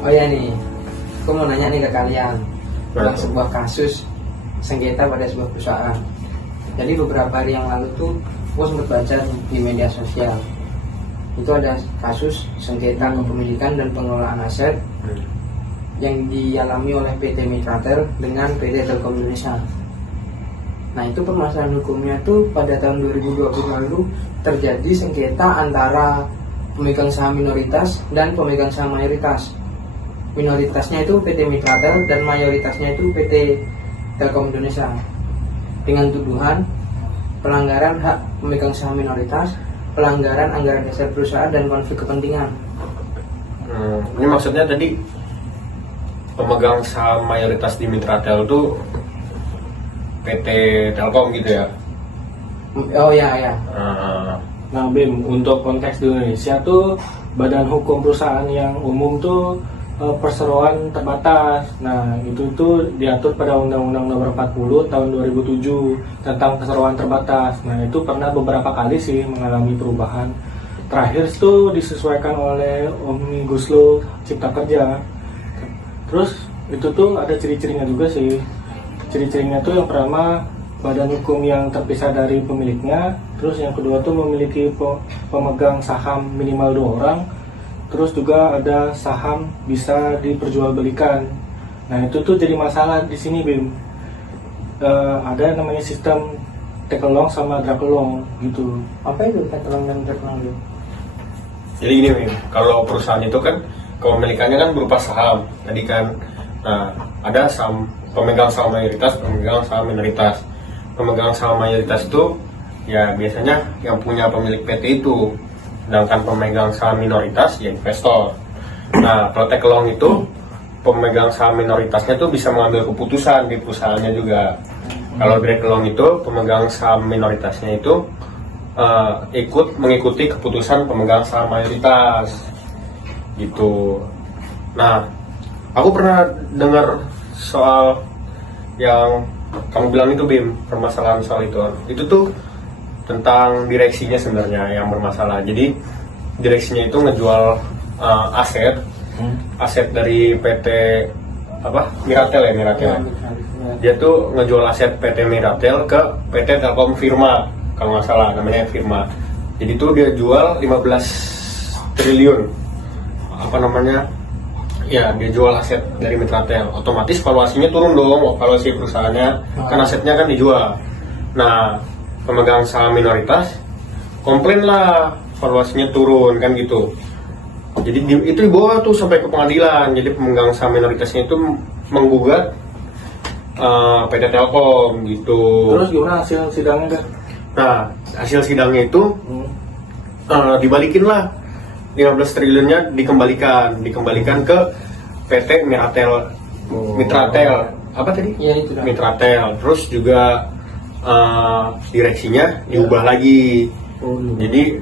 Oh ya nih, aku mau nanya nih ke kalian tentang sebuah kasus sengketa pada sebuah perusahaan. Jadi beberapa hari yang lalu tuh aku sempat baca di media sosial. Itu ada kasus sengketa kepemilikan dan pengelolaan aset yang dialami oleh PT Mitratel dengan PT Telkom Indonesia. Nah, itu permasalahan hukumnya tuh pada tahun 2020 lalu terjadi sengketa antara pemegang saham minoritas dan pemegang saham mayoritas. Minoritasnya itu PT Mitratel dan mayoritasnya itu PT Telkom Indonesia, dengan tuduhan pelanggaran hak pemegang saham minoritas, pelanggaran anggaran dasar perusahaan, dan konflik kepentingan. Ini maksudnya tadi pemegang saham mayoritas di Mitratel itu PT Telkom gitu ya? Oh ya. Nah Bim, untuk konteks di Indonesia tuh badan hukum perusahaan yang umum tuh perseroan terbatas. Nah itu tuh diatur pada Undang-Undang Nomor 40 tahun 2007 tentang perseroan terbatas. Nah itu pernah beberapa kali sih mengalami perubahan. Terakhir tuh disesuaikan oleh Omnibus Law Cipta Kerja. Terus itu tuh ada ciri-cirinya juga sih. Ciri-cirinya tuh yang pertama, badan hukum yang terpisah dari pemiliknya. Terus yang kedua tuh memiliki pemegang saham minimal 2 orang. Terus juga ada saham bisa diperjualbelikan. Nah itu tuh jadi masalah di sini Bim. Ada namanya sistem take along sama drag along gitu. Apa itu take along dan drag along? Jadi gini Bim, kalau perusahaan itu kan kepemilikannya kan berupa saham tadi kan. Nah ada saham pemegang saham mayoritas, pemegang saham minoritas. Pemegang saham mayoritas itu ya biasanya yang punya pemilik PT itu, sedangkan pemegang saham minoritas ya investor. Nah kalau take along itu pemegang saham minoritasnya itu bisa mengambil keputusan di perusahaannya juga. Kalau drag along itu pemegang saham minoritasnya itu mengikuti keputusan pemegang saham mayoritas gitu. Nah aku pernah dengar soal yang kamu bilang itu Bim, permasalahan soal itu tuh tentang direksinya sebenarnya yang bermasalah. Jadi direksinya itu ngejual aset dari PT Miratel ya. Dia tuh ngejual aset PT Miratel ke PT Telkom Firma, kalau nggak salah namanya Firma. Jadi tuh dia jual 15 triliun ya dia jual aset dari Mitratel, otomatis valuasinya turun dong, valuasi perusahaannya kan asetnya kan dijual. Nah pemegang saham minoritas komplain lah valuasinya turun kan gitu. Jadi itu dibawa tuh sampai ke pengadilan. Jadi pemegang saham minoritasnya itu menggugat PT Telkom gitu. Terus gimana hasil sidangnya kan? Nah hasil sidangnya itu dibalikin lah, 15 triliunnya dikembalikan ke PT Mitratel. Apa tadi? Ya, itu dah. Mitratel. Terus juga direksinya diubah lagi. Jadi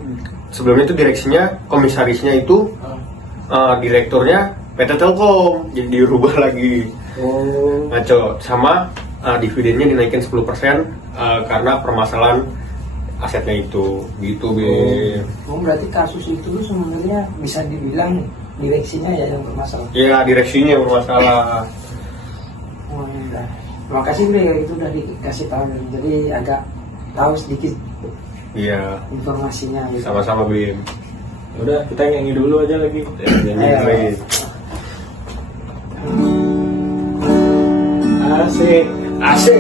sebelumnya itu direksinya, komisarisnya itu direkturnya PT Telkom, jadi dirubah lagi. Ngaco. Sama dividennya dinaikin 10% karena permasalahan asetnya itu gitu Bim. Berarti kasus itu tuh sebenarnya bisa dibilang direksinya ya yang bermasalah. Iya, direksinya yang bermasalah. Oh ya. Terima kasih Bre, itu udah dikasih tahu, jadi agak tahu sedikit Iya. informasinya gitu. Sama-sama Bim. Udah kita nyanyi dulu aja lagi. Nyanyi lagi. Asik. Asik.